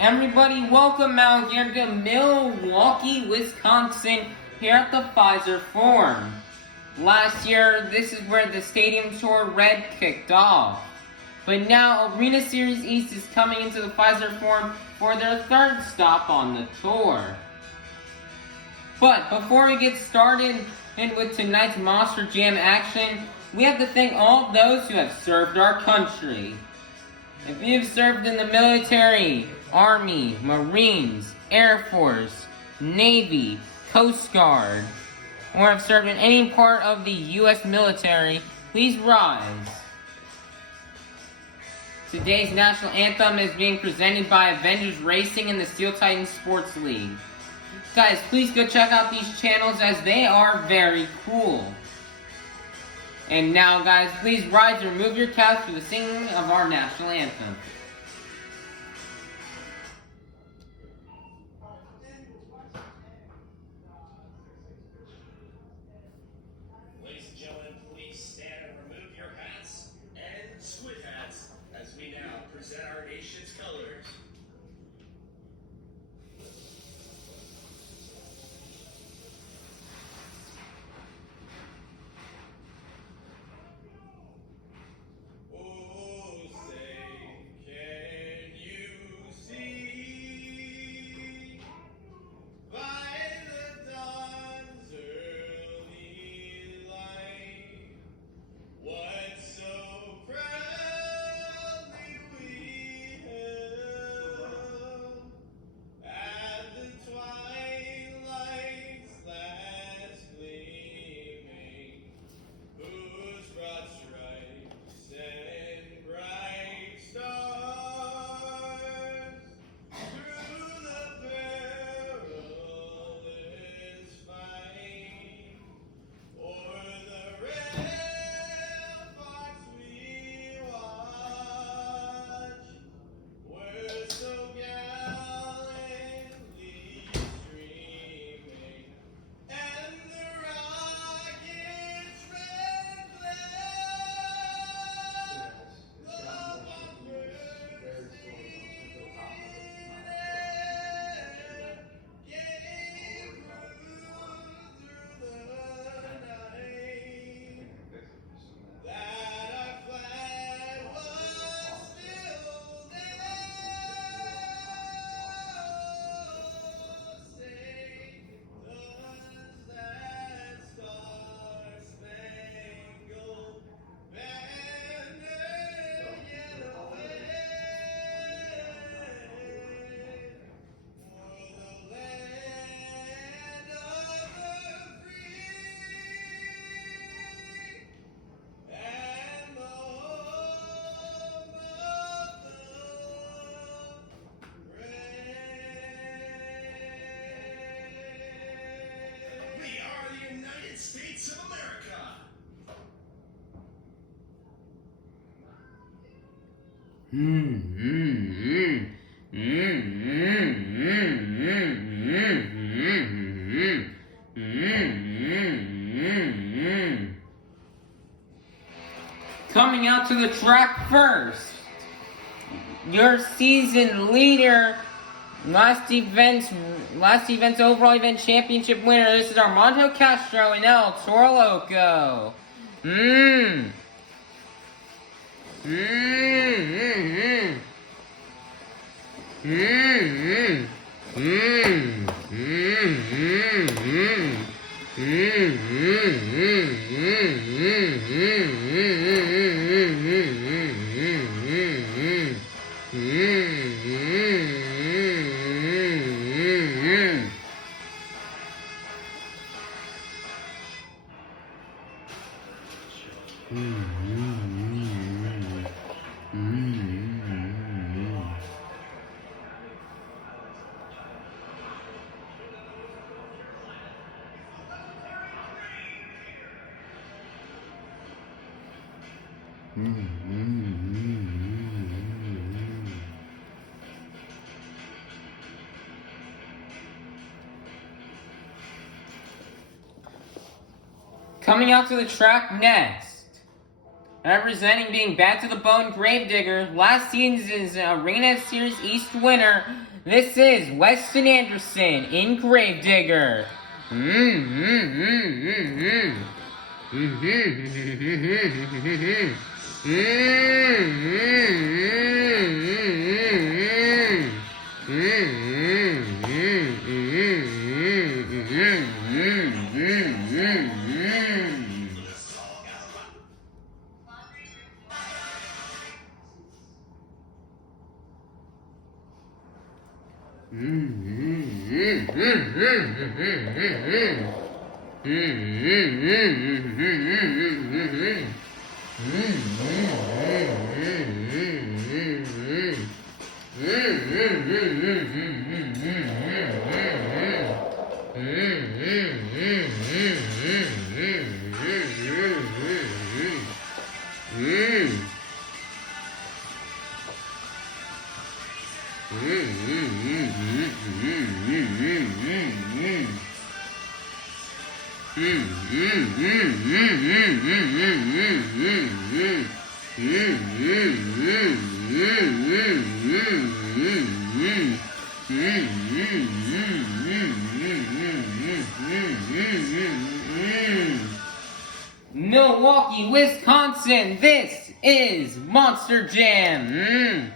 Everybody, welcome out here to Milwaukee, Wisconsin, here at the Pfizer Forum. Last year, this is where the Stadium Tour Red kicked off. But now, Arena Series East is coming into the Pfizer Forum for their third stop on the tour. But before we get started with tonight's Monster Jam action, we have to thank all those who have served our country. If you've served in the military, Army, Marines, Air Force, Navy, Coast Guard, or have served in any part of the U.S. military, please rise. Today's national anthem is being presented by Avengers Racing and the Steel Titans Sports League. Guys, please go check out these channels as they are very cool. And now, guys, please rise and remove your caps for the singing of our national anthem. Ladies and gentlemen, please stand and remove your hats and squid hats as we now present our nation's colors. States of America. Coming out to the track first, your season leader, last event's overall event championship winner. This is Armando Castro and El Toro Loco. Coming out to the track next, Representing being Bad to the Bone Gravedigger, last season's Arena Series East winner, this is Weston Anderson in Gravedigger. Milwaukee, Wisconsin, this is Monster Jam.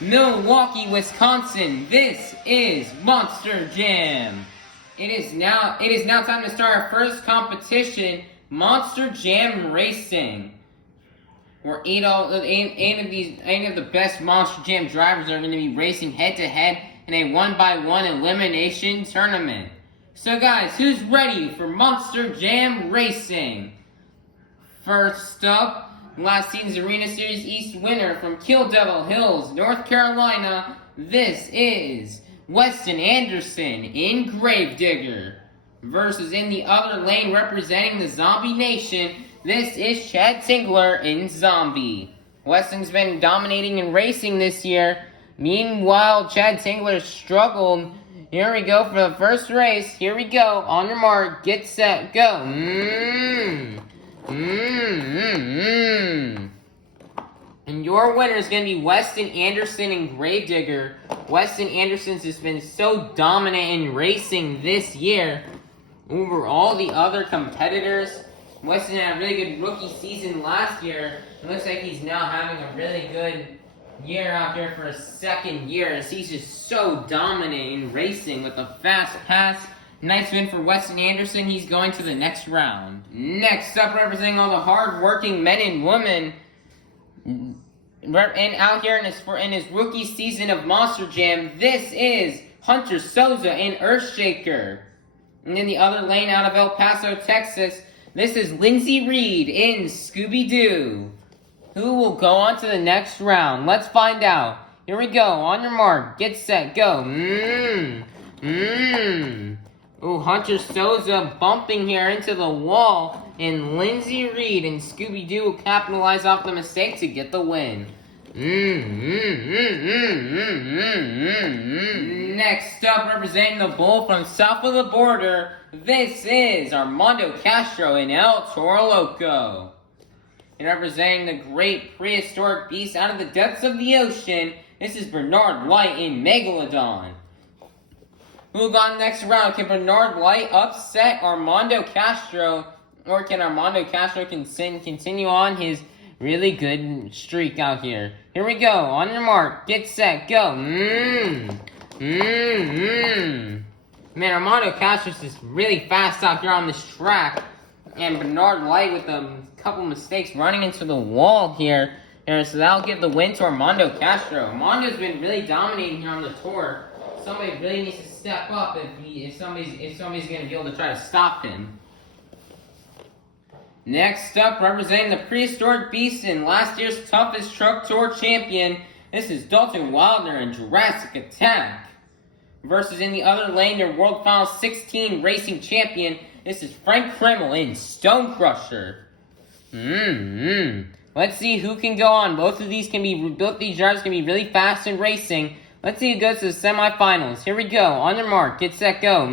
Milwaukee, Wisconsin, this is Monster Jam. It is now time to start our first competition, Monster Jam Racing. Where eight of the best Monster Jam drivers are going to be racing head to head in a 1x1 elimination tournament. So guys, who's ready for Monster Jam Racing? First up, last season's Arena Series East winner from Kill Devil Hills, North Carolina, this is Weston Anderson in Gravedigger. Versus in the other lane representing the Zombie Nation, this is Chad Tingler in Zombie. Weston's been dominating in racing this year. Meanwhile, Chad Tingler struggled. Here we go for the first race. Here we go. On your mark, get set, go. And your winner is going to be Weston Anderson in Gravedigger. Weston Anderson's just been so dominant in racing this year over all the other competitors. Weston had a really good rookie season last year. It looks like he's now having a really good year out there for a second year, as he's just so dominant in racing with a fast pass. Nice win for Weston Anderson. He's going to the next round. Next up, representing all the hard-working men and women, and out here in his rookie season of Monster Jam, this is Hunter Souza in Earthshaker. And in the other lane out of El Paso, Texas, This is Lindsay Reed in Scooby-Doo. Who will go on to the next round? Let's find out. Here we go. On your mark. Get set. Go. Ooh, Hunter Souza bumping here into the wall. And Lindsay Reed and Scooby-Doo will capitalize off the mistake to get the win. Next up, representing the bull from south of the border, this is Armando Castro in El Toro Loco. And representing the great prehistoric beast out of the depths of the ocean, this is Bernard Light in Megalodon. Who will go on the next round? Can Bernard Light upset Armando Castro? Or can Armando Castro continue on his really good streak out here? Here we go. On your mark. Get set. Go. Man, Armando Castro's just really fast out here on this track. And Bernard Light with a couple mistakes running into the wall here. So that'll give the win to Armando Castro. Armando's been really dominating here on the tour. Somebody really needs to step up if somebody's going to be able to try to stop him. Next up, representing the prehistoric beast and last year's toughest truck tour champion, this is Dalton Wilder in Jurassic Attack. Versus in the other lane, their World Finals 16 racing champion, this is Frank Krimmel in Stone Crusher. Let's see who can go on. Both these drivers can be really fast in racing. Let's see who goes to the semifinals. Here we go. On your mark. Get set. Go.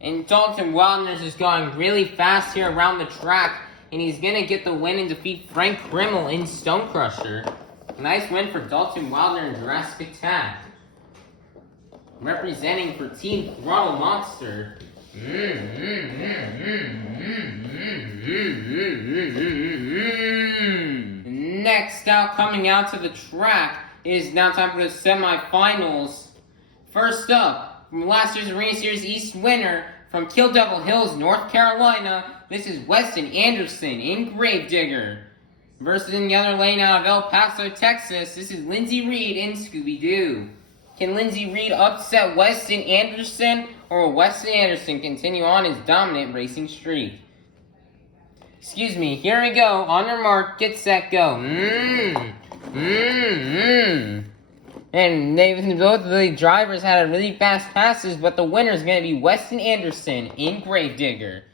And Dalton Wilder's is going really fast here around the track. And he's going to get the win and defeat Frank Krimmel in Stone Crusher. Nice win for Dalton Wilder in Jurassic Attack. Representing for Team Throttle Monster. Next out, coming out to the track, it is now time for the semifinals. First up, from last year's Arena Series East winner, from Kill Devil Hills, North Carolina, this is Weston Anderson in Gravedigger. Versus in the other lane out of El Paso, Texas, this is Lindsay Reed in Scooby-Doo. Can Lindsay Reed upset Weston Anderson, or will Weston Anderson continue on his dominant racing streak? Excuse me, here we go. On your mark, get set, go. And both of the drivers had really fast passes, but the winner is going to be Weston Anderson in Gravedigger.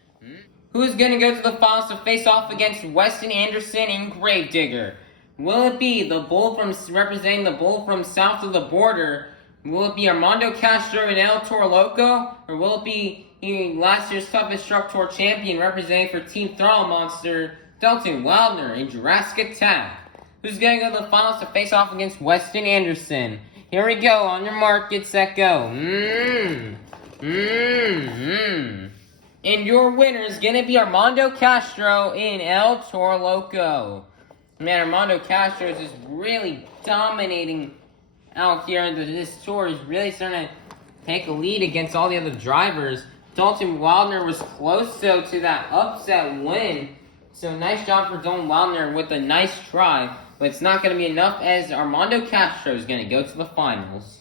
Who's going to go to the finals to face off against Weston Anderson in Gravedigger? Will it be the bull representing the bull from south of the border? Will it be Armando Castro in El Toro Loco? Or will it be last year's toughest truck tour champion representing for Team Throttle Monster, Dalton Wilder in Jurassic Attack? Who's going to go to the finals to face off against Weston Anderson? Here we go. On your mark, get set, go. And your winner is going to be Armando Castro in El Toro Loco. Man, Armando Castro is just really dominating out here. This tour is really starting to take a lead against all the other drivers. Dalton Wilder was close, though, to that upset win. So nice job for Dalton Wilder with a nice try. But it's not going to be enough as Armando Castro is going to go to the finals.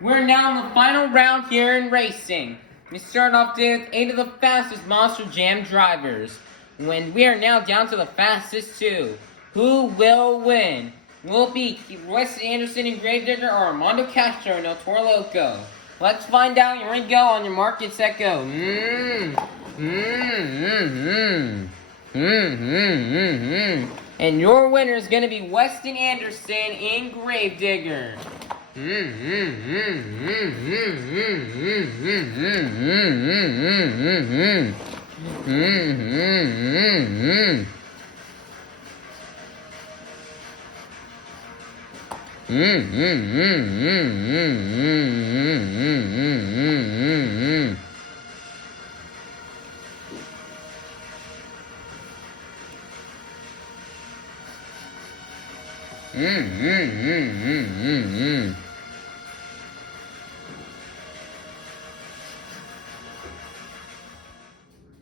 We're now in the final round here in racing. We start off today with 8 of the fastest Monster Jam drivers. When we are now down to the fastest 2. Who will win? Will it be Weston Anderson in Gravedigger or Armando Castro in El Toro Loco? Let's find out. Here we go. On your mark, get set, go. And your winner is going to be Weston Anderson in Gravedigger.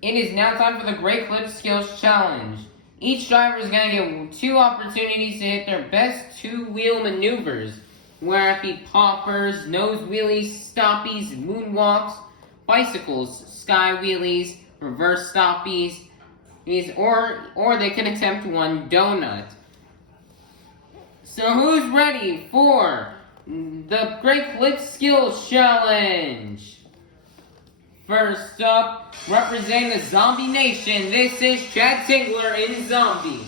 It is now time for the Great Flip Skills Challenge. Each driver is going to get 2 opportunities to hit their best 2-wheel maneuvers, whether it be poppers, nose wheelies, stoppies, moonwalks, bicycles, sky wheelies, reverse stoppies, or they can attempt 1 donut. So who's ready for the Great Flip Skills Challenge? First up, representing the Zombie Nation, this is Chad Tingler in Zombie.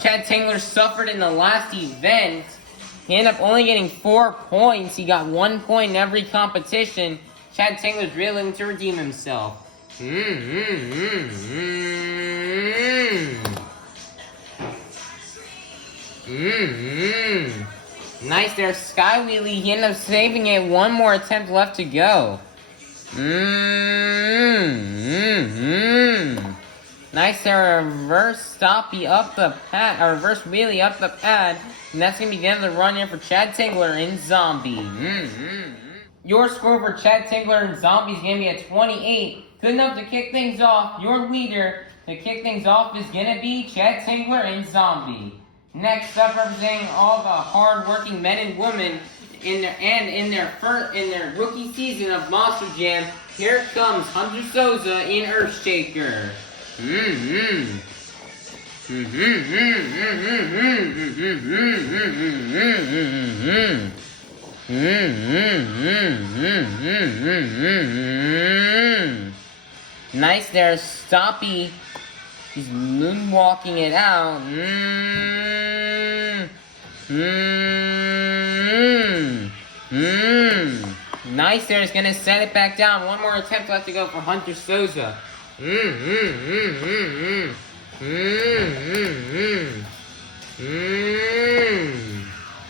Chad Tingler suffered in the last event. He ended up only getting 4 points. He got 1 point in every competition. Chad Tingler's really looking to redeem himself. Nice there, Sky Wheelie. He ended up saving it. 1 more attempt left to go. Nice there, reverse stoppie up the pad, or reverse wheelie up the pad. And that's going to be the end of the run here for Chad Tingler in Zombie. Your score for Chad Tingler in Zombie is going to be a 28. Good enough to kick things off. Your leader to kick things off is going to be Chad Tingler in Zombie. Next up, representing all the hard-working men and women in their rookie season of Monster Jam, here comes Hunter Souza in Earthshaker. Nice there, Stoppy. He's moonwalking it out. Nice there. He's gonna set it back down. 1 more attempt left to go for Hunter Souza.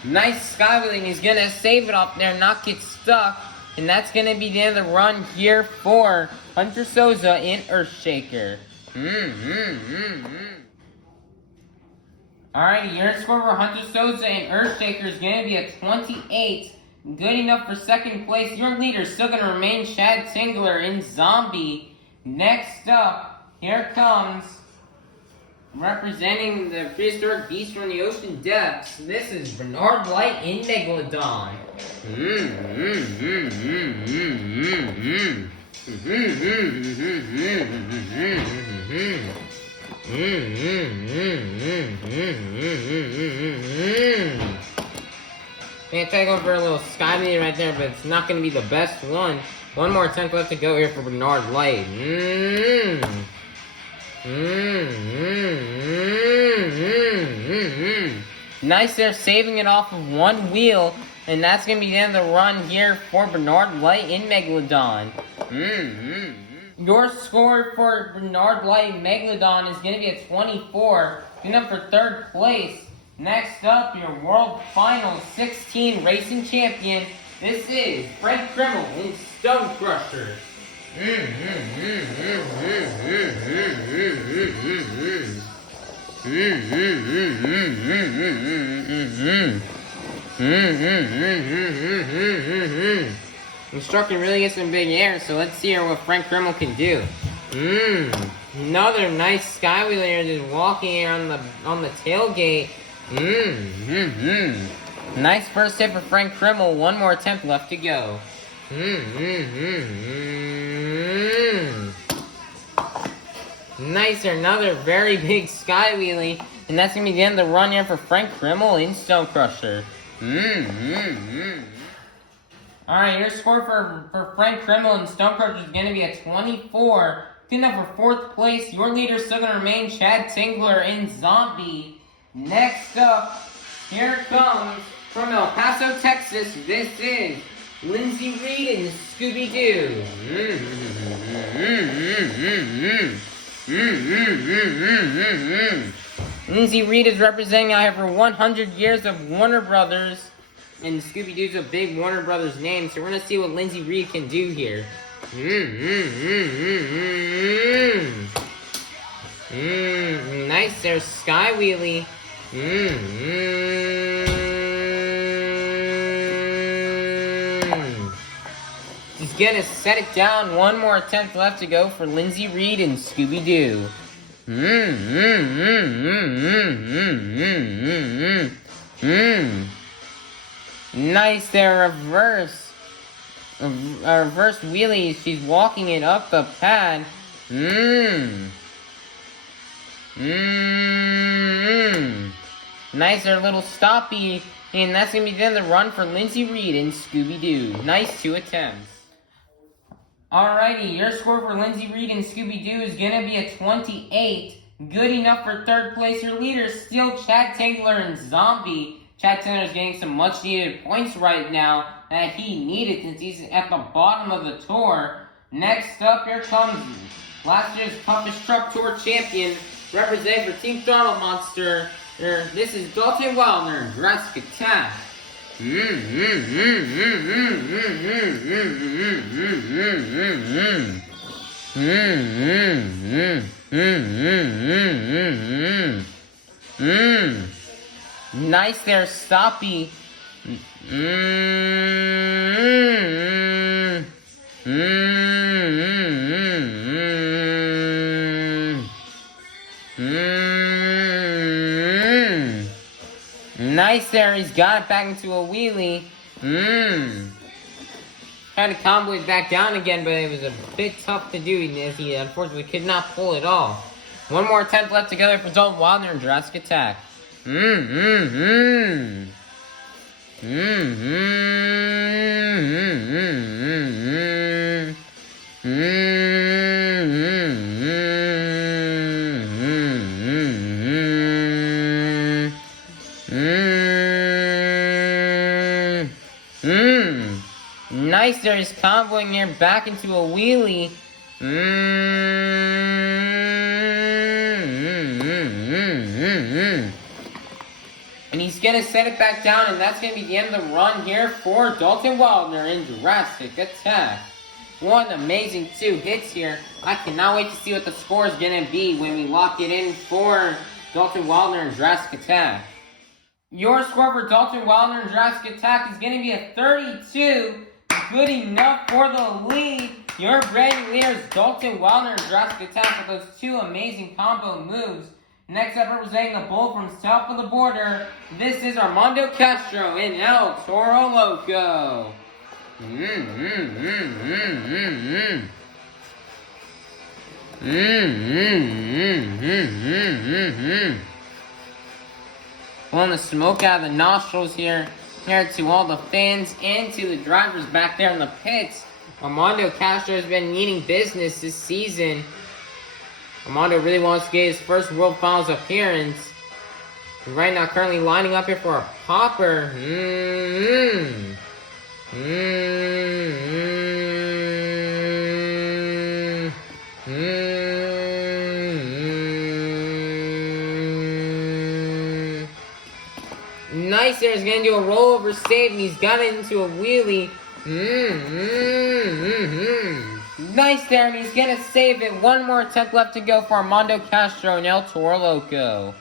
Nice skywheeling. He's gonna save it up there, not get stuck. And that's gonna be the end of the run here for Hunter Souza in Earthshaker. Alrighty, your score for Hunter Souza and Earthshaker is going to be a 28. Good enough for second place. Your leader is still going to remain Chad Tingler in Zombie. Next up, here comes, representing the prehistoric beast from the ocean depths. This is Bernard Light in Megalodon. Man, try going for a little sky meter right there, but it's not going to be the best one. 1 more attempt left to go here for Bernard Light. Nice there, saving it off of 1 wheel. And that's going to be the end of the run here for Bernard Light in Megalodon. Your score for Bernard Light in Megalodon is going to be a 24. Good enough for third place. Next up, your World Final 16 racing champion. This is Fred Krimmel in Stone Crusher. Instructor really gets some big air, so let's see what Frank Krimmel can do. Another nice skywheeler here, just walking here on the tailgate. Nice first hit for Frank Krimmel. 1 more attempt left to go. Nice, another very big skywheelie. And that's going to be the end of the run here for Frank Krimmel in Stone Crusher. Alright, your score for Frank Krimmel in Stone Crusher is going to be a 24. Team up for 4th place. Your leader still going to remain Chad Tingler in Zombie. Next up, here it comes from El Paso, Texas. This is Lindsay Reed and Scooby-Doo. Lindsay Reed is representing over 100 years of Warner Brothers. And Scooby-Doo's a big Warner Brothers name, so we're going to see what Lindsay Reed can do here. Nice there, Sky Wheelie. She's gonna set it down. One more attempt left to go for Lindsay Reed and Scooby-Doo. Nice there, reverse wheelie. She's walking it up the pad. Nice there, little stoppy. And that's going to be the end of the run for Lindsay Reed and Scooby-Doo. Nice 2 attempts. Alrighty, your score for Lindsay Reed and Scooby-Doo is going to be a 28. Good enough for 3rd place. Your leader is still Chad Tingler and Zombie. Chad Tingler is getting some much needed points right now that he needed since he's at the bottom of the tour. Next up, here comes last year's Toughest Truck Tour champion, representing for Team Throttle Monster. This is Dalton Wildner, Jurassic Attack. Nice there, Stoppy. Nice there, he's got it back into a wheelie. Tried to combo it back down again, but it was a bit tough to do as he unfortunately could not pull it off. One more attempt left together for Dalton Wildner and Jurassic Attack. Nice there, he's comboing here back into a wheelie. And he's going to set it back down, and that's going to be the end of the run here for Dalton Wildner in Jurassic Attack. One amazing 2 hits here. I cannot wait to see what the score is going to be when we lock it in for Dalton Wildner in Jurassic Attack. Your score for Dalton Wildner in Jurassic Attack is going to be a 32. Good enough for the lead. Your brand new leader is Dalton Wildner in Jurassic Attack with those 2 amazing combo moves. Next up, representing the bull from south of the border, this is Armando Castro in El Toro Loco. Blowing the smoke out of the nostrils here to all the fans and to the drivers back there in the pits. Armando Castro has been needing business this season. Armando really wants to get his first World Finals appearance. He's right now currently lining up here for a popper. Nice there, he's going to do a rollover save and he's got it into a wheelie. Nice there, and he's going to save it. One more attempt left to go for Armando Castro and El Toro Loco.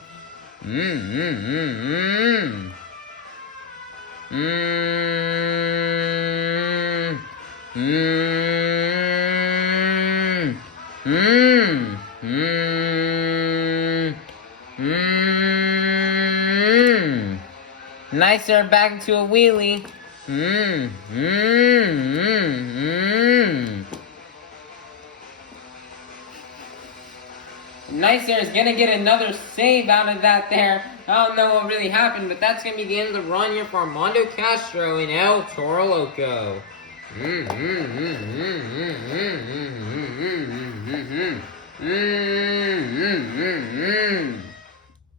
Nice there, back into a wheelie. Nice there, is gonna get another save out of that there. I don't know what really happened, but that's gonna be the end of the run here for Armando Castro and El Toro Loco.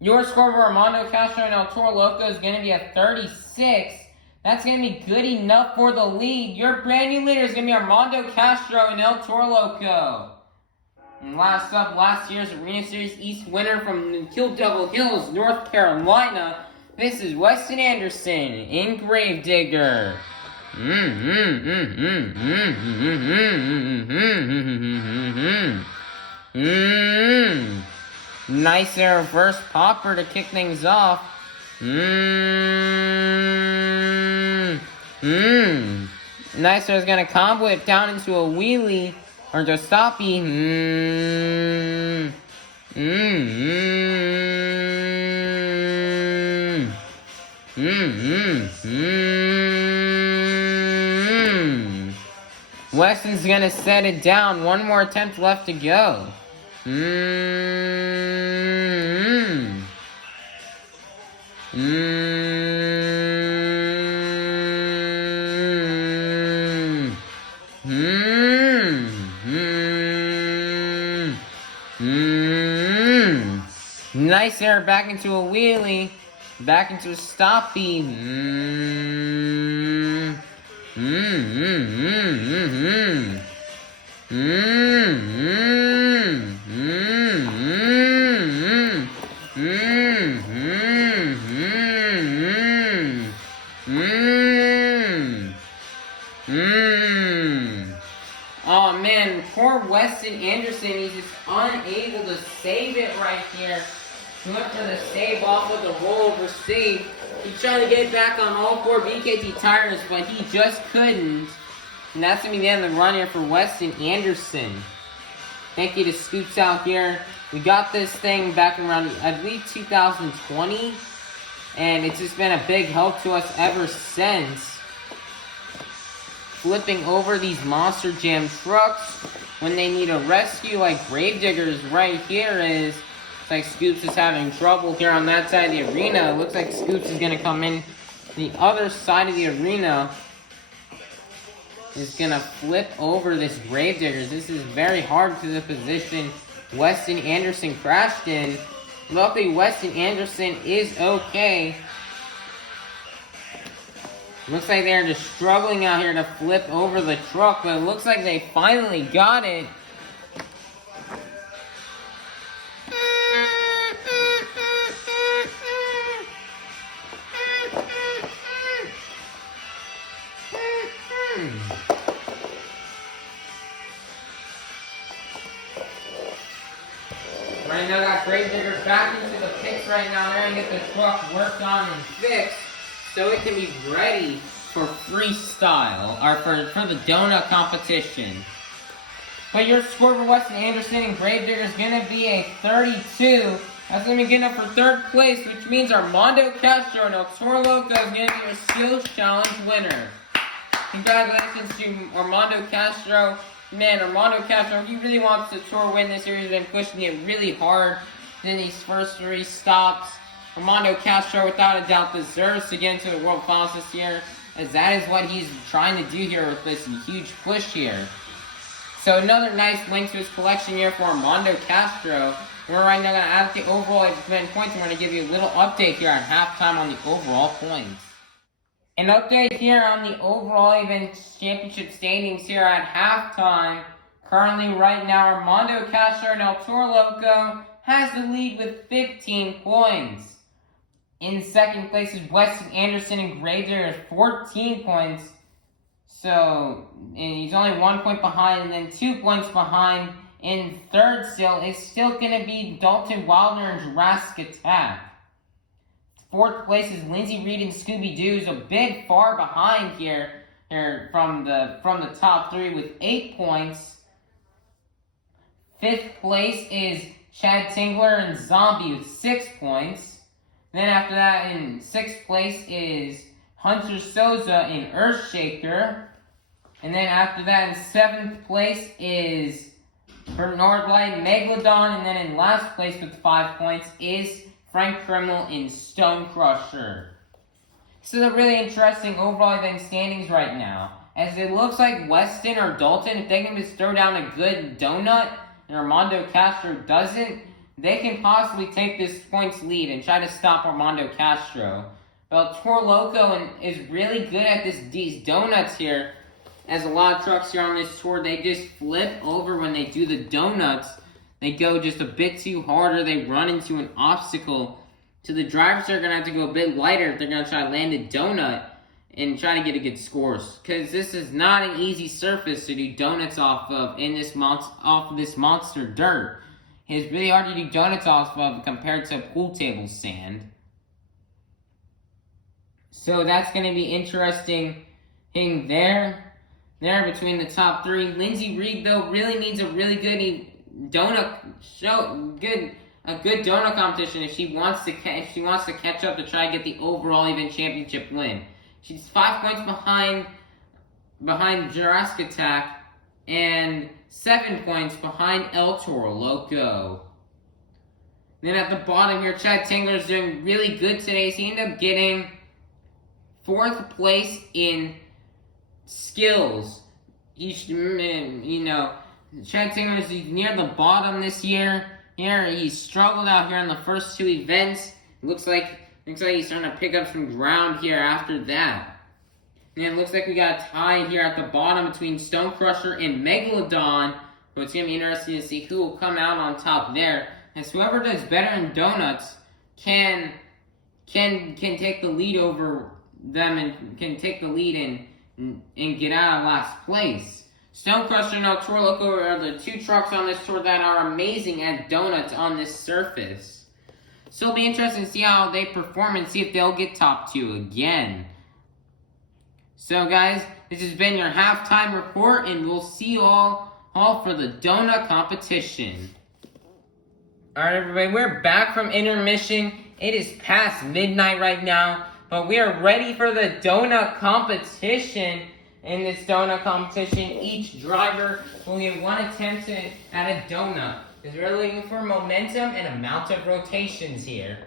Your score for Armando Castro and El Toro Loco is going to be a 36. That's going to be good enough for the lead. Your brand new leader is going to be Armando Castro and El Toro Loco. And last up, last year's Arena Series East winner from the Kill Devil Hills, North Carolina. This is Weston Anderson in Gravedigger. Nice reverse popper to kick things off. Nicer is gonna combo it down into a wheelie or into a stoppie. Weston's gonna set it down. One more attempt left to go. Nice air back into a wheelie. Back into a stoppie. Oh man, poor Weston Anderson, he's just unable to save it right here. He went for the save off with the rollover save. He's trying to get back on all four BKT tires, but he just couldn't. And that's going to be the end of the run here for Weston Anderson. Thank you to Scoops out here. We got this thing back around, I believe, 2020. And it's just been a big help to us ever since. Flipping over these Monster Jam trucks when they need a rescue like Gravediggers right here is. Looks like Scoops is having trouble here on that side of the arena. It looks like Scoops is going to come in the other side of the arena. Is going to flip over this Gravediggers. This is very hard to the position Weston Anderson crashed in. Luckily, Weston Anderson is okay. Looks like they're just struggling out here to flip over the truck, but it looks like they finally got it. Right now, got Gravedigger back into the pits right now. They're going to get the truck worked on and fixed so it can be ready for freestyle, or for the donut competition. But your score for Weston Anderson and Gravedigger is going to be a 32. That's going to be good enough for third place, which means Armando Castro and El Toro Loco is going to be your Skills Challenge winner. Congratulations to Armando Castro. Man, Armando Castro, he really wants the tour win this year. He's been pushing it really hard in these first three stops. Armando Castro, without a doubt, deserves to get into the World Finals this year, as that is what he's trying to do here with this huge push here. So another nice link to his collection here for Armando Castro. We're right now going to add the overall event points, and we're going to give you a little update here at halftime on the overall points. An update here on the overall event championship standings here at halftime. Currently, right now, Armando Castro and El Toro Loco has the lead with 15 points. In second place is Weston Anderson and Gravedigger at 14 points. So, and he's only 1 point behind, and then 2 points behind. In third still is still going to be Dalton Wilder and Jurassic Attack. Fourth place is Lindsey Reed and Scooby Doo's a bit far behind here from the top three with 8 points. Fifth place is Chad Tingler and Zombie with 6 points. Then after that, in sixth place is Hunter Souza and Earthshaker. And then after that, in seventh place is Bernard Light and Megalodon. And then in last place with 5 points is Frank Criminal in Stone Crusher. This is a really interesting overall event standings right now, as it looks like Weston or Dalton, if they can just throw down a good donut, and Armando Castro doesn't, they can possibly take this points lead and try to stop Armando Castro. But Toro Loco is really good at these donuts here, as a lot of trucks here on this tour, they just flip over when they do the donuts. They go just a bit too hard, or they run into an obstacle. So the drivers are going to have to go a bit lighter if they're going to try to land a donut and try to get a good scores. Because this is not an easy surface to do donuts off of off of this monster dirt. It's really hard to do donuts off of compared to pool table sand. So that's going to be interesting thing there between the top three. Lindsey Reed, though, really needs a really good donut good donut competition if she wants to catch up to try to get the overall event championship win. She's 5 points behind Jurassic Attack and 7 points behind El Toro Loco. Then at the bottom here, Chad Tingler's doing really good today. So he ended up getting 4th place in skills. Chad Tingler's near the bottom this year. Here, he struggled out here in the first 2 events. It looks like he's starting to pick up some ground here after that. And it looks like we got a tie here at the bottom between Stone Crusher and Megalodon. So it's going to be interesting to see who will come out on top there. As whoever does better in donuts can take the lead over them and can take the lead and get out of last place. Stone Crusher and El Toro Loco are the 2 trucks on this tour that are amazing at donuts on this surface. So it'll be interesting to see how they perform and see if they'll get top 2 again. So guys, this has been your halftime report, and we'll see you all for the donut competition. Alright everybody, we're back from intermission. It is past midnight right now, but we are ready for the donut competition. In this donut competition, each driver will get 1 attempt at a donut. Because we're looking for momentum and amount of rotations here.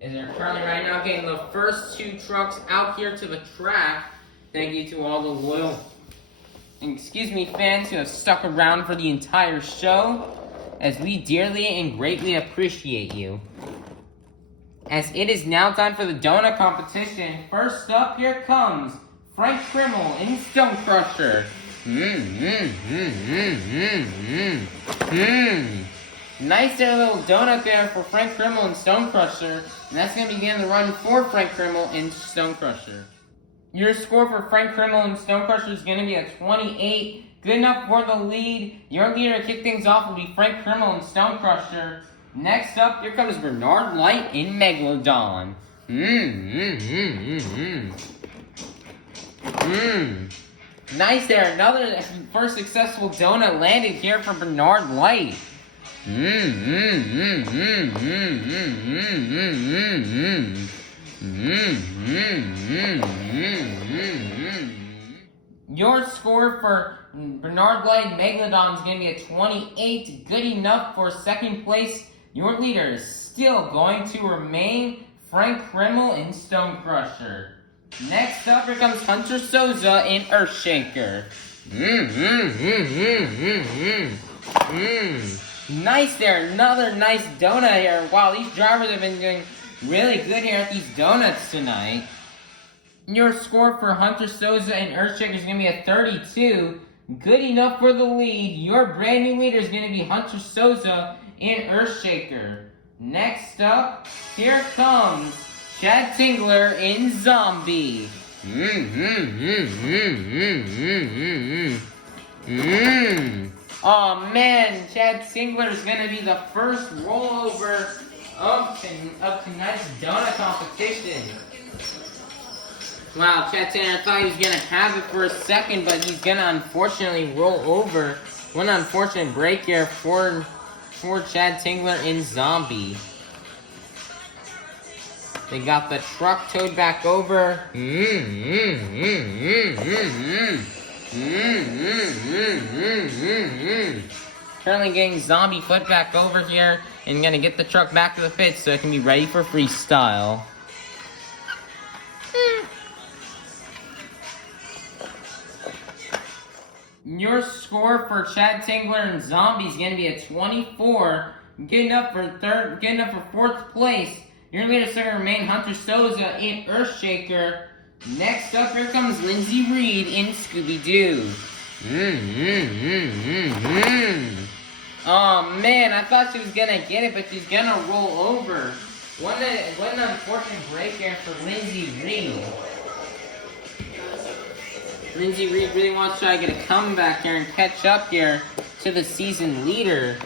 As they're currently right now getting the first 2 trucks out here to the track. Thank you to all the loyal, fans who have stuck around for the entire show. As we dearly and greatly appreciate you. As it is now time for the donut competition. First up, here comes Frank Krimmel in Stone Crusher. Nice there little donut there for Frank Krimmel in Stone Crusher. And that's going to begin the run for Frank Krimmel in Stone Crusher. Your score for Frank Krimmel in Stone Crusher is going to be a 28. Good enough for the lead. Your leader to kick things off will be Frank Krimmel in Stone Crusher. Next up, here comes Bernard Light in Megalodon. Nice there. Another first successful donut landed here for Bernard Light. Your score for Bernard Light Megalodon is going to be a 28. Good enough for second place. Your leader is still going to remain Frank Krimmel in Stone Crusher. Next up, here comes Hunter Souza in Earthshaker. Nice there. Another nice donut here. Wow, these drivers have been doing really good here at these donuts tonight. Your score for Hunter Souza and Earthshaker is going to be a 32. Good enough for the lead. Your brand new leader is going to be Hunter Souza in Earthshaker. Next up, here comes Chad Tingler in Zombie. Oh man, Chad Tingler is going to be the first rollover of tonight's donut competition. Wow, Chad Tingler thought he was going to have it for a second, but he's going to unfortunately roll over. One unfortunate break here for Chad Tingler in Zombie. They got the truck towed back over. Currently getting Zombie foot back over here and gonna get the truck back to the pit so it can be ready for freestyle. Your score for Chad Tingler and Zombie is going to be a 24. Getting up for fourth place. Your leader is going to remain Hunter Souza and Earthshaker. Next up, here comes Lindsay Reed in Scooby-Doo. Oh man, I thought she was gonna get it, but she's gonna roll over. What an unfortunate break here for Lindsay Reed. Lindsay Reed really wants to try to get a comeback here and catch up here to the season leader,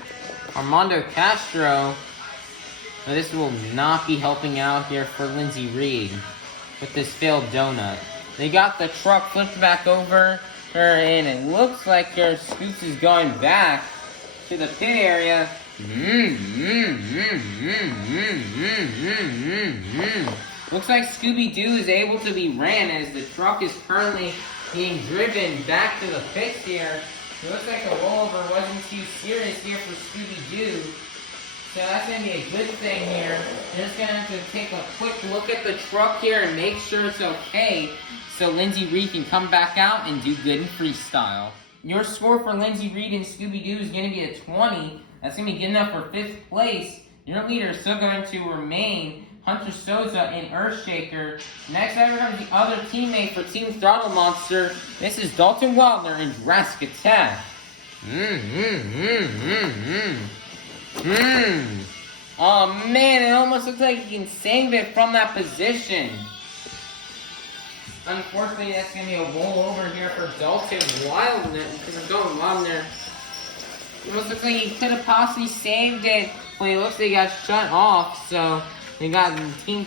Armando Castro. But this will not be helping out here for Lindsay Reed with this failed donut. They got the truck flipped back over her, and it looks like your Scoops is going back to the pit area. Looks like Scooby-Doo is able to be ran as the truck is currently being driven back to the pits here. It looks like the rollover wasn't too serious here for Scooby-Doo. So that's going to be a good thing here. You're just going to have to take a quick look at the truck here and make sure it's okay, so Lindsay Reed can come back out and do good in freestyle. Your score for Lindsay Reed and Scooby-Doo is going to be a 20. That's going to be good enough for 5th place. Your leader is still going to remain Hunter Souza and Earthshaker. Next up comes the other teammate for Team Throttle Monster. This is Dalton Wilder in Jurassic Attack. Oh man, it almost looks like he can save it from that position. Unfortunately, that's going to be a rollover here for Dalton Wilder, because I'm going Wilder. It almost looks like he could have possibly saved it, but it looks like he got shut off, so they got Team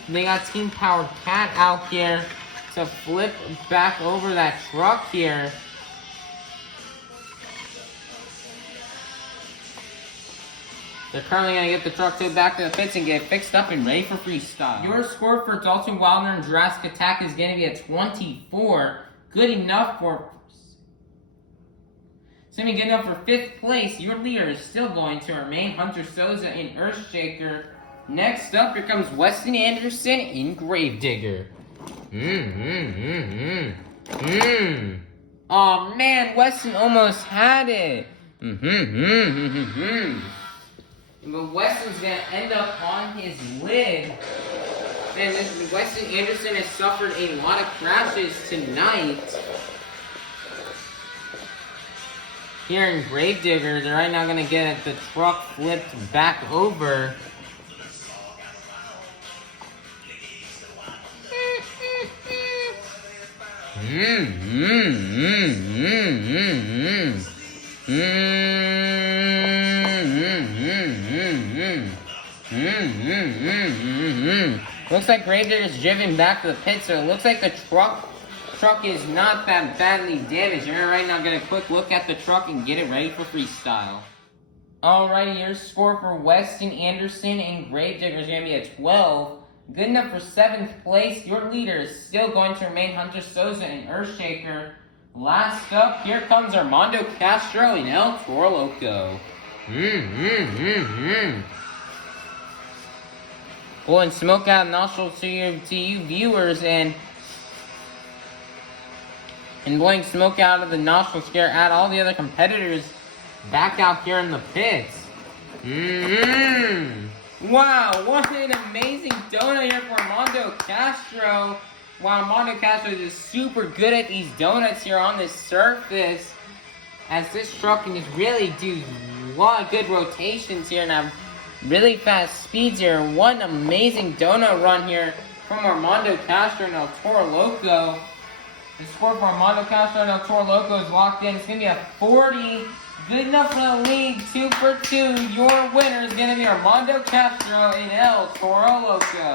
Powered Cat out here to flip back over that truck here. They're currently going to get the truck towed back to the pits and get it fixed up and ready for freestyle. Your score for Dalton Wilder and Jurassic Attack is going to be a 24. Good enough for... It's going to be good enough for 5th place. Your leader is still going to remain Hunter Souza and Earthshaker. Next up, here comes Weston Anderson in Gravedigger. Oh man, Weston almost had it. But Weston's going to end up on his lid. And Weston Anderson has suffered a lot of crashes tonight. Here in Gravedigger, they're right now going to get the truck flipped back over. Looks like Gravedigger's driven back to the pit, so it looks like the truck is not that badly damaged. We're right now going to quick look at the truck and get it ready for freestyle. Alrighty, your score for Weston Anderson and Gravedigger is going to be a 12. Good enough for 7th place. Your leader is still going to remain Hunter Souza and Earthshaker. Last up, here comes Armando Castro and El Toro Loco. Blowing smoke out nostrils to you viewers and blowing smoke out of the nostrils here at all the other competitors back out here in the pits. Wow, what an amazing donut here for Armando Castro. Wow, Armando Castro is just super good at these donuts here on this surface, as this truck can just really do a lot of good rotations here and have really fast speeds here. What an amazing donut run here from Armando Castro and El Toro Loco. The score for Armando Castro and El Toro Loco is locked in. It's going to be a 40. Good enough for the lead. 2 for 2. Your winner is going to be Armando Castro and El Toro Loco.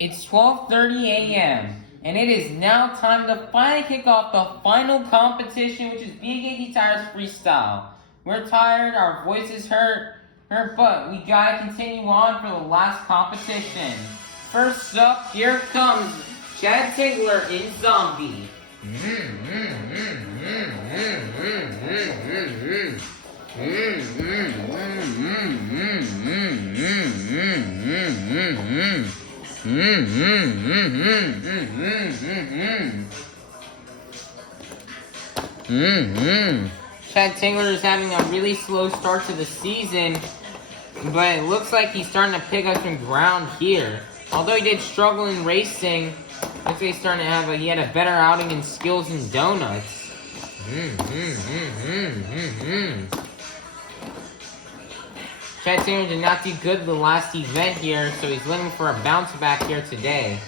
It's 12:30 a.m. and it is now time to finally kick off the final competition, which is BKT Tires Freestyle. We're tired, our voices hurt, but we gotta continue on for the last competition. First up, here comes Chad Tingler in Zombie. Chad Tingler is having a really slow start to the season, but it looks like he's starting to pick up some ground here. Although he did struggle in racing, looks like he's starting to he had a better outing in skills and donuts. Chad Tingler did not do good the last event here, so he's looking for a bounce back here today.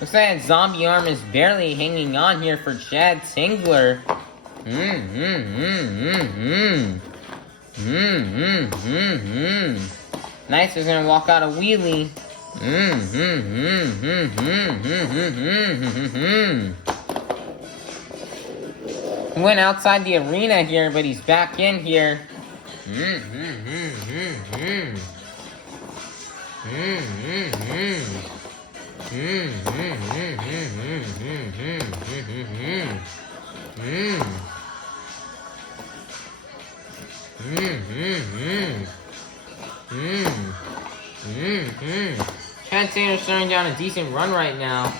Looks like that zombie arm is barely hanging on here for Chad Tingler. Nice is gonna walk out a wheelie. He went outside the arena here, but he's back in here. Chad Tingler's starting down a decent run right now.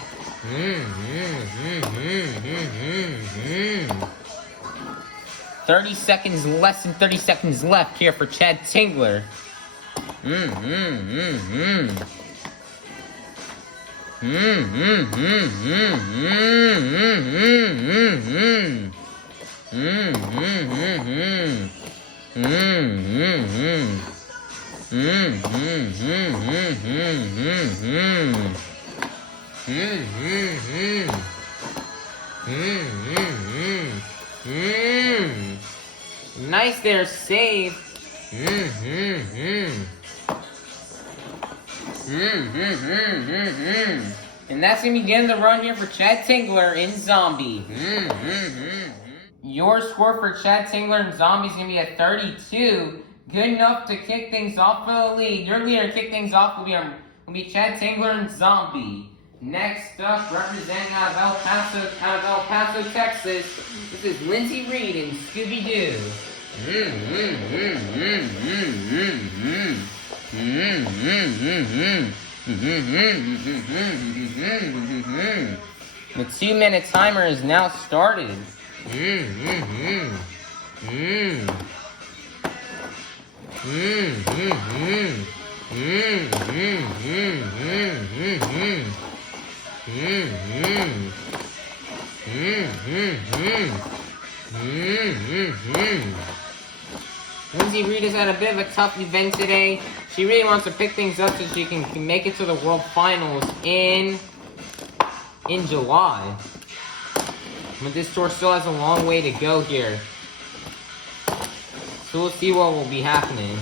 30 seconds, less than 30 seconds left here for Chad Tingler. Nice there, save. And that's going to be the end of the run here for Chad Tingler in Zombie. Your score for Chad Tingler in Zombie is going to be a 32. Good enough to kick things off for the lead. Your leader to kick things off will be Chad Tingler in Zombie. Next up, representing out of El Paso, Texas, this is Lindsay Reed in Scooby-Doo. The 2-minute timer is now started. Lindsay Reed has had a bit of a tough event today. She really wants to pick things up so she can make it to the World Finals in July. But this tour still has a long way to go here. So we'll see what will be happening.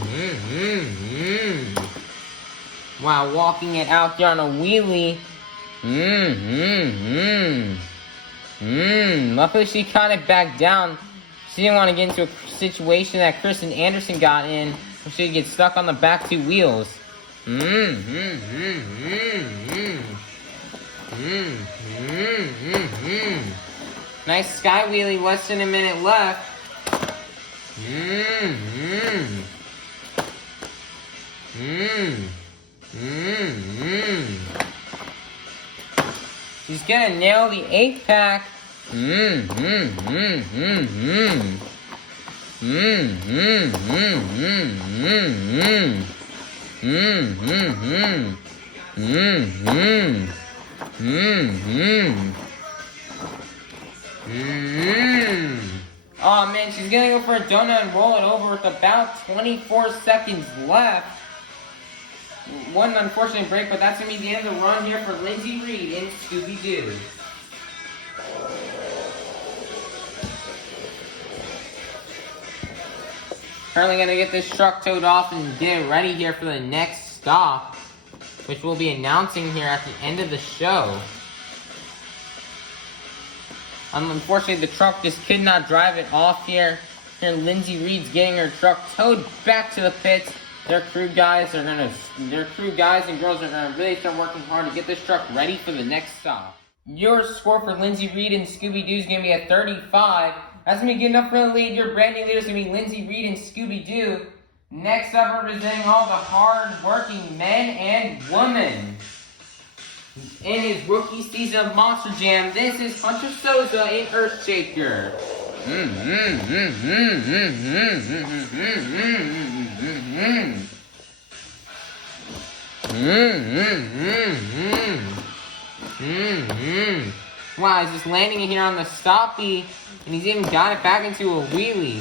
Wow, walking it out here on a wheelie. Luckily she kind of backed down. She didn't want to get into a situation that Kristen Anderson got in, where she'd get stuck on the back two wheels. Nice sky wheelie, less than a minute left. She's gonna nail the 8-pack. Oh man, she's gonna go for a donut and roll it over with about 24 seconds left. One unfortunate break, but that's gonna be the end of the run here for Lindsay Reed in Scooby-Doo. Currently gonna get this truck towed off and get it ready here for the next stop, which we'll be announcing here at the end of the show. Unfortunately, the truck just could not drive it off here. Here, Lindsay Reed's getting her truck towed back to the pits. Their crew guys and girls are gonna really start working hard to get this truck ready for the next stop. Your score for Lindsay Reed and Scooby-Doo is gonna be a 35. That's gonna be good enough for the lead. Your brand new leader is gonna be Lindsay Reed and Scooby-Doo. Next up, representing all the hard-working men and women. In his rookie season of Monster Jam, this is Hunter Souza in Earthshaker. Wow, he's just landing it here on the stoppie, and he's even got it back into a wheelie.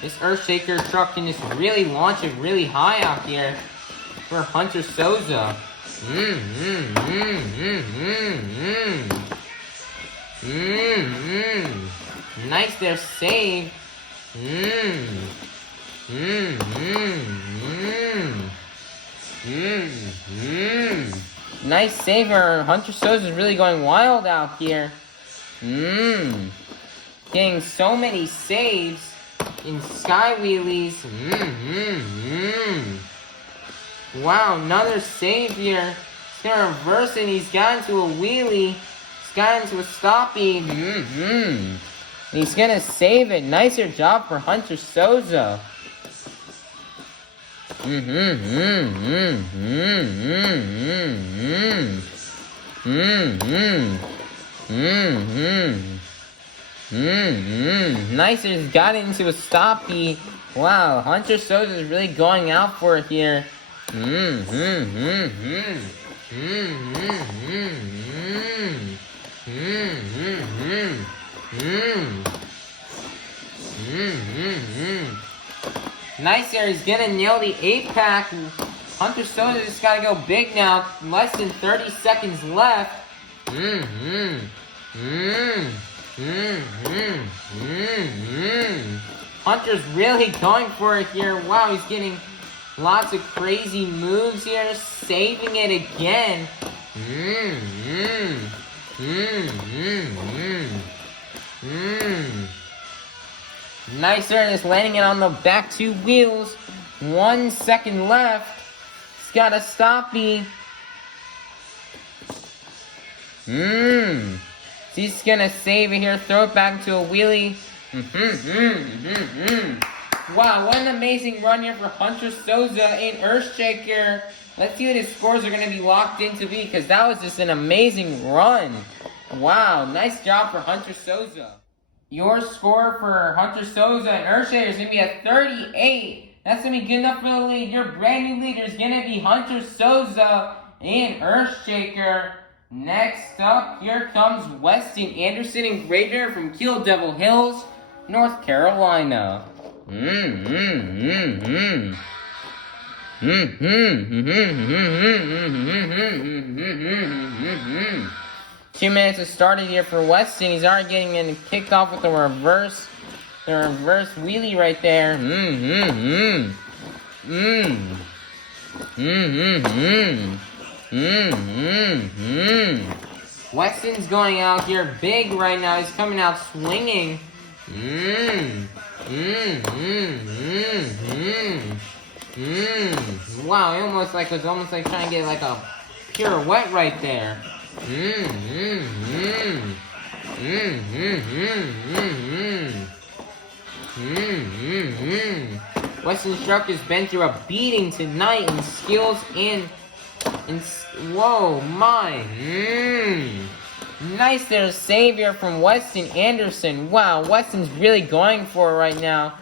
This Earthshaker truck can just really launch it really high out here for Hunter Souza. Nice there, save. Nice saver. Hunter Souza is really going wild out here. Getting so many saves in sky wheelies. Wow, another save here. He's gonna reverse it. He's got into a wheelie. He's got into a stoppie. He's gonna save it. Nicer job for Hunter Souza. Nicer has got it into a stoppie. Wow, Hunter Souza is really going out for it here. Nice there, he's gonna nail the 8-pack. Hunter Souza just gotta go big now. Less than 30 seconds left. Hunter's really going for it here. Wow, he's getting lots of crazy moves here. Saving it again. Nice there, just landing it on the back two wheels. 1 second left. He's got a stoppie. He's gonna save it here, throw it back into a wheelie. Wow, what an amazing run here for Hunter Souza in Earthshaker. Let's see what his scores are gonna be locked into because that was just an amazing run. Wow, nice job for Hunter Souza. Your score for Hunter Souza and Earthshaker is going to be a 38. That's going to be good enough for the lead. Your brand new leader is going to be Hunter Souza and Earthshaker. Next up, here comes Weston Anderson and Grader from Kill Devil Hills, North Carolina. 2 minutes has started here for Weston. He's already getting in and kicked off with the reverse wheelie right there. Weston's going out here big right now. He's coming out swinging. Wow, it was almost like trying to get like a pirouette right there. Weston's truck has been through a beating tonight in skills and whoa, my. Nice there, savior from Weston Anderson. Wow, Weston's really going for it right now.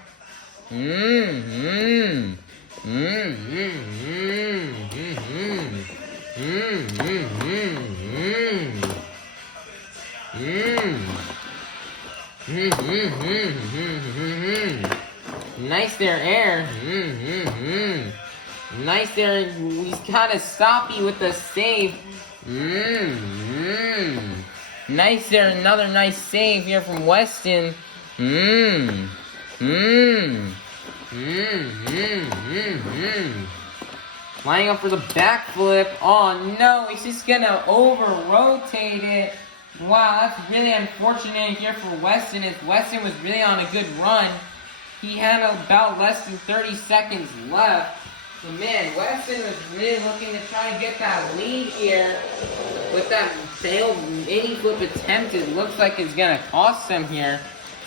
Nice there, air. Nice there. He's got a stoppie with the save. Nice there. Another nice save here from Weston. Lining up for the backflip. Oh no, he's just gonna over-rotate it. Wow, that's really unfortunate here for Weston, as Weston was really on a good run. He had about less than 30 seconds left. So man, Weston was really looking to try and get that lead here. With that failed mini flip attempt, it looks like it's gonna cost him here.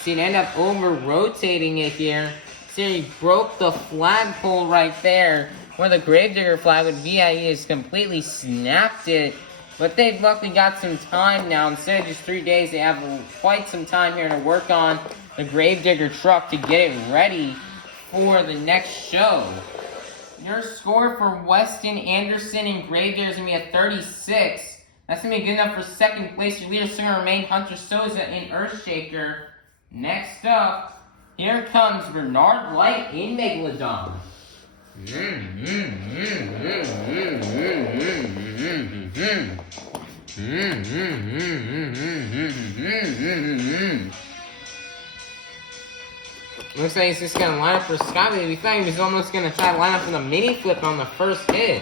So he'd end up over-rotating it here. See, he broke the flagpole right there, where the Gravedigger flag would be at. He has completely snapped it. But they've luckily got some time now. Instead of just 3 days, they have quite some time here to work on the Gravedigger truck to get it ready for the next show. Your score for Weston, Anderson, and Gravedigger is going to be a 36. That's going to be good enough for second place. Your leader is going to remain Hunter Souza and Earthshaker. Next up, here comes Bernard Light in Megalodon. Looks like he's just going to line up for Scotty. We thought he was almost going to try to line up for the mini flip on the first hit.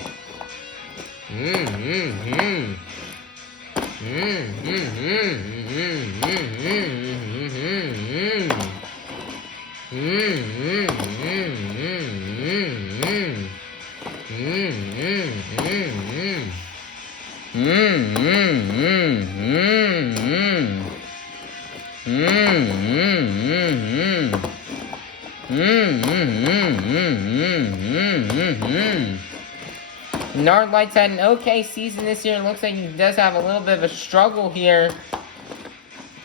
Bernard Light's had an okay season this year. It looks like he does have a little bit of a struggle here.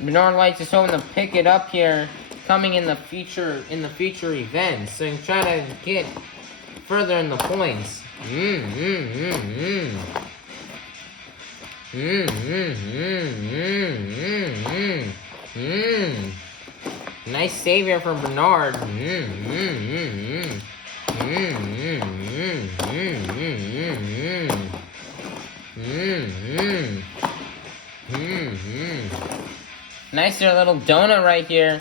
Bernard Light's just hoping to pick it up here, coming in the future events, so he can try to get further in the points. Nice save here from Bernard. Nice little donut right here.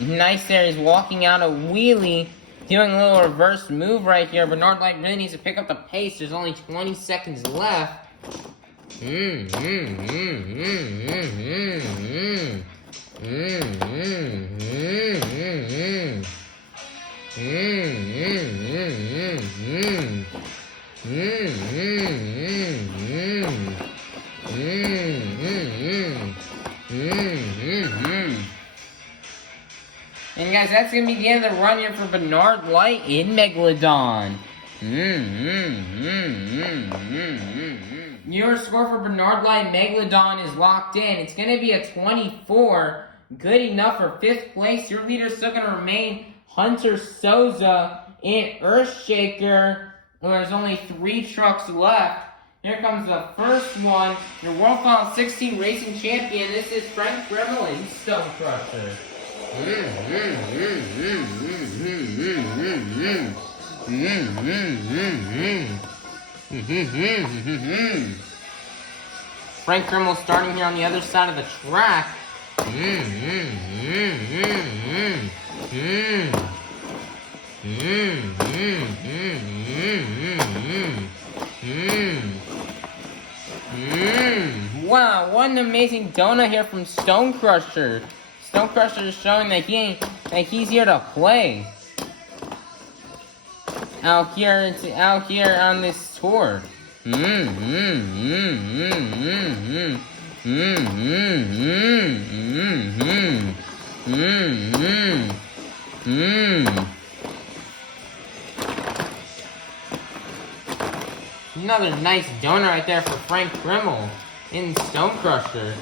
Nice there, he's walking out a wheelie, doing a little reverse move right here. Bernard Light really needs to pick up the pace. There's only 20 seconds left. And guys, that's going to be the end of the run here for Bernard Light in Megalodon. Your score for Bernard Light Megalodon is locked in. It's going to be a 24. Good enough for 5th place. Your leader is still going to remain Hunter Souza and Earthshaker. There's only 3 trucks left. Here comes the first one. Your World Final 16 Racing Champion. This is Frank Gremmel in Stone Crusher. Frank Gremmel starting here on the other side of the track. Wow, what an amazing donut here from Stone Crusher. Stone Crusher is showing that he's here to play. Out here on this tour. Another nice donut right there for Frank Gremmel in Stone Crusher.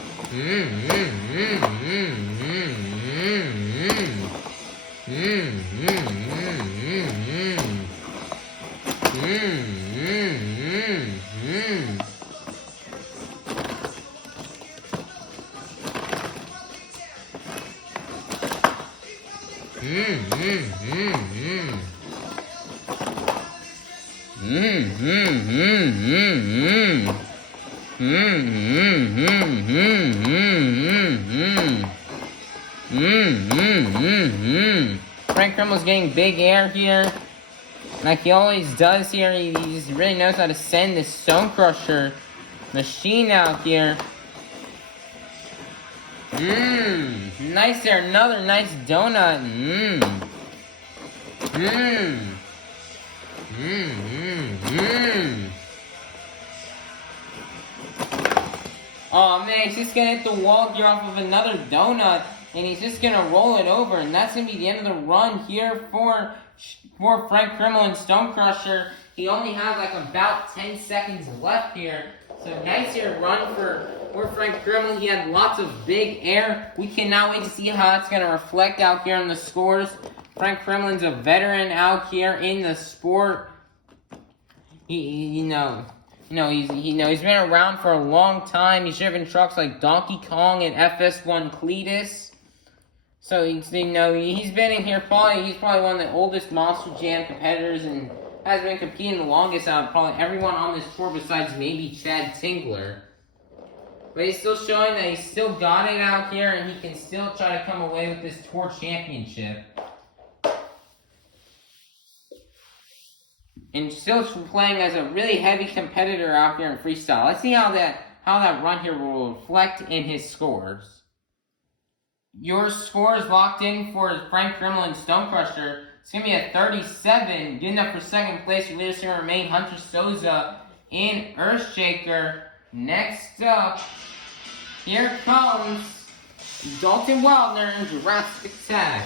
Frank Gremmel's getting big air here, like he always does here. He just really knows how to send this Stone Crusher machine out here. Nice there. Another nice donut. Oh man, he's just gonna hit the wall here off of another donut, and he's just gonna roll it over, and that's gonna be the end of the run here for Frank Krimmel and Stone Crusher. He only has like about 10 seconds left here. So nice here run for Frank Krimmel. He had lots of big air. We cannot wait to see how it's going to reflect out here on the scores. Frank Kremlin's a veteran out here in the sport. He's been around for a long time. He's driven trucks like Donkey Kong and FS1 Cletus. So he's been in here he's probably one of the oldest Monster Jam competitors and has been competing the longest out of probably everyone on this tour besides maybe Chad Tingler. But he's still showing that he's still got it out here and he can still try to come away with this tour championship. And still playing as a really heavy competitor out here in freestyle. Let's see how that run here will reflect in his scores. Your scores locked in for Frank Krimmel and Stone Crusher. It's going to be a 37. Good enough for second place. Your leaders here remain Hunter Souza and Earthshaker. Next up, here comes Dalton Wildner and Jurassic Attack.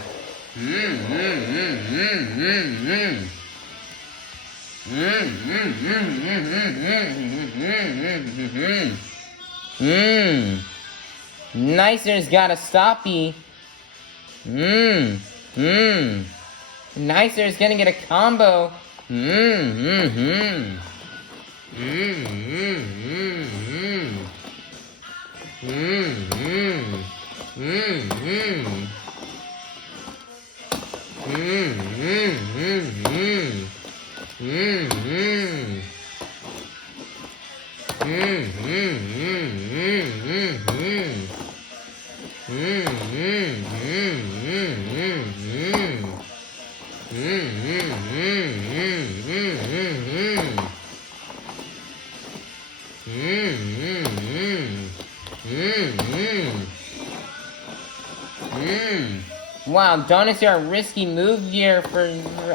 Nicer's got a stoppie. Nicer's gonna get a combo. Wow, donuts are a risky move here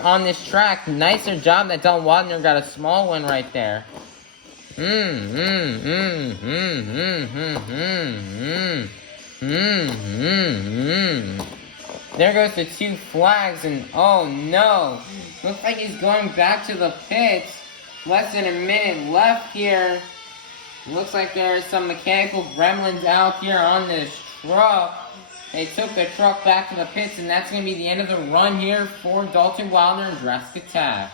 on this track. Nicer job that Don Wadner got a small one right there. There goes the 2 flags, and oh no, looks like he's going back to the pits. Less than a minute left here. Looks like there's some mechanical gremlins out here on this truck. They took the truck back to the pits, and that's going to be the end of the run here for Dalton Wildner and Jurassic Attack.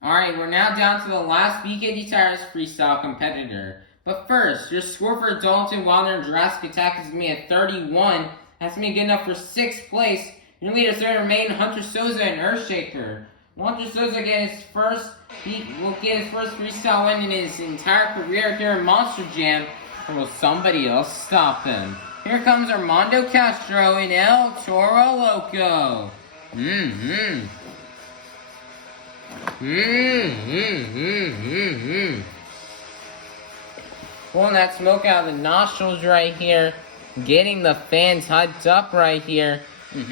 Alright, we're now down to the last BKD Tires freestyle competitor. But first, your score for Dalton Wildner and Jurassic Attack is going to be a 31. That's going to be good enough for 6th place. Your leaders there remain Hunter Souza and Earthshaker. Hunter Souza will get his first freestyle win in his entire career here in Monster Jam. Or will somebody else stop him? Here comes Armando Castro in El Toro Loco. Pulling that smoke out of the nostrils right here. Getting the fans hyped up right here. The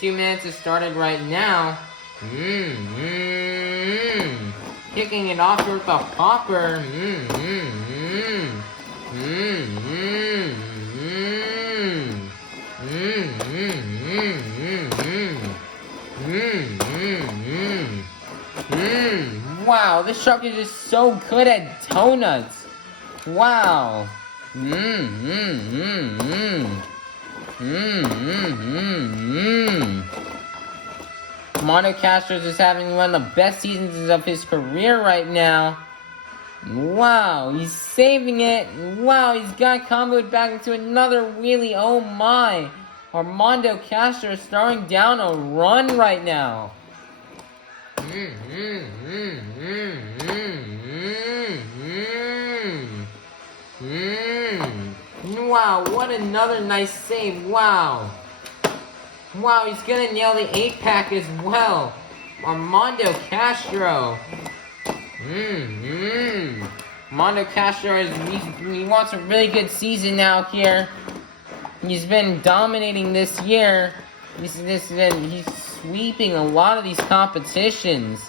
2 minutes has started right now. Kicking it off here with a popper. Wow, this truck is just so good at donuts. Wow. Mono Castro's is having one of the best seasons of his career right now. Wow, he's saving it. Wow, he's got comboed back into another wheelie. Oh my. Armando Castro is starting down a run right now. Wow, what another nice save. Wow. Wow, he's gonna nail the 8-pack as well. Armando Castro. Armando Castro he wants a really good season now here. He's been dominating this year. He's sweeping a lot of these competitions.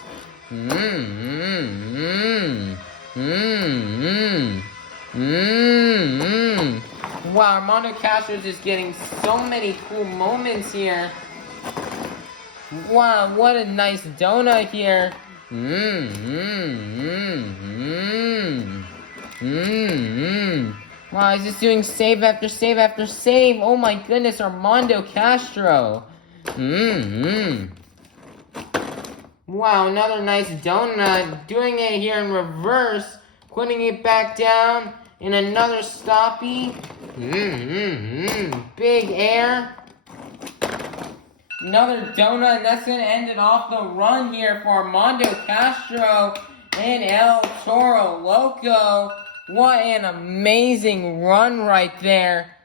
Wow, Armando Castro is just getting so many cool moments here. Wow, what a nice donut here. Wow, he's just doing save after save after save. Oh my goodness, Armando Castro. Wow, another nice donut. Doing it here in reverse. Putting it back down in another stoppie. Big air. Another donut, and that's going to end it off the run here for Armando Castro and El Toro Loco. What an amazing run right there.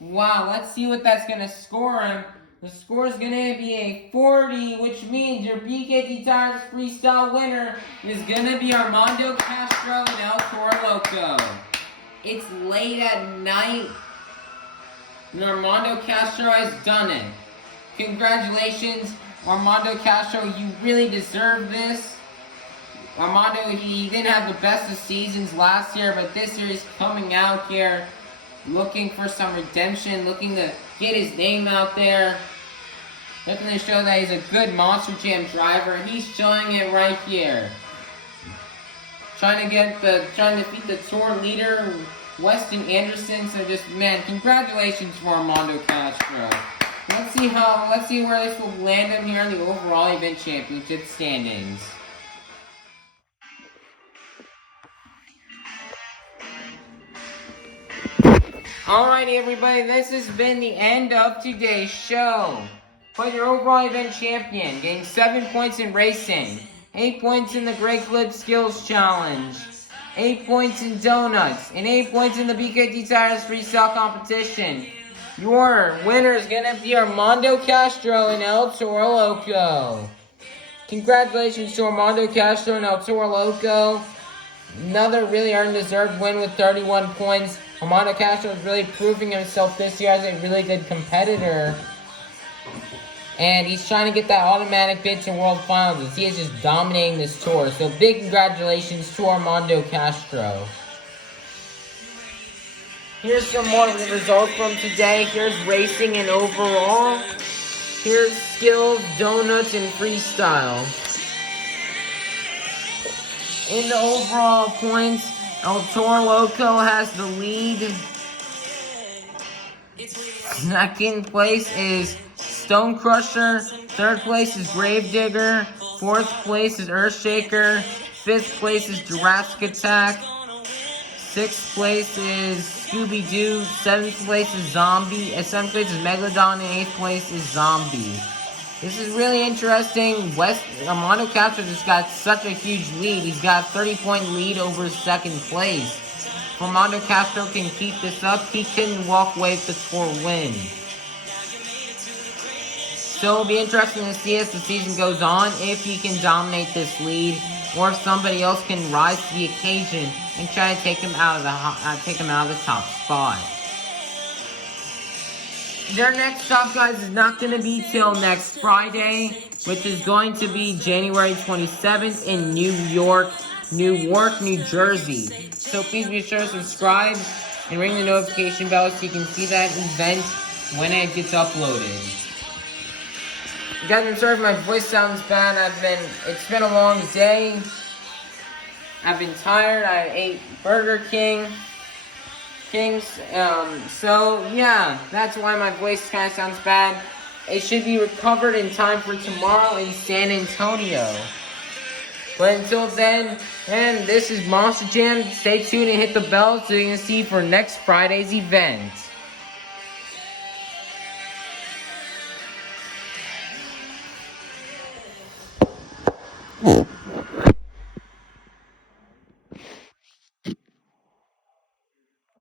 Wow, let's see what that's going to score him. The score is going to be a 40, which means your BKT Tires Freestyle winner is going to be Armando Castro and El Toro Loco. It's late at night, and Armando Castro has done it. Congratulations, Armando Castro. You really deserve this. Armando, he didn't have the best of seasons last year, but this year he's coming out here looking for some redemption, looking to get his name out there, looking to show that he's a good Monster Jam driver. He's showing it right here. Trying to defeat the tour leader, Weston Anderson. So just, man, congratulations for Armando Castro. Let's see where this will land him here in the overall event championship standings. Alrighty, everybody, this has been the end of today's show. But your overall event champion, getting 7 points in racing, 8 points in the Great Clip Skills Challenge, 8 points in donuts, and 8 points in the BKT Tires Freestyle Competition. Your winner is going to be Armando Castro and El Toro Loco. Congratulations to Armando Castro and El Toro Loco. Another really undeserved win with 31 points. Armando Castro is really proving himself this year as a really good competitor. And he's trying to get that automatic bid to World Finals as he is just dominating this tour. So big congratulations to Armando Castro. Here's some more of the results from today. Here's racing and overall. Here's skills, donuts, and freestyle. In the overall points, El Toro Loco has the lead. Second place is Stone Crusher. Third place is Gravedigger. Fourth place is Earthshaker. Fifth place is Jurassic Attack. Sixth place is Scooby-Doo. Seventh place is Zombie. Seventh place is Megalodon. And eighth place is Zombie. This is really interesting. Armando Castro just got such a huge lead. He's got a 30-point lead over second place. If Armando Castro can keep this up, he can walk away with the tour win. So it'll be interesting to see as the season goes on if he can dominate this lead, or if somebody else can rise to the occasion and try to take him out of the top spot. Their next stop, guys, is not going to be till next Friday, which is going to be January 27th in Newark, New Jersey. So please be sure to subscribe and ring the notification bell so you can see that event when it gets uploaded. Guys, I'm sorry if my voice sounds bad. It's been a long day. I've been tired. I ate Burger Kings. So yeah, that's why my voice kind of sounds bad. It should be recovered in time for tomorrow in San Antonio. But until then, man, this is Monster Jam. Stay tuned and hit the bell so you can see for next Friday's event.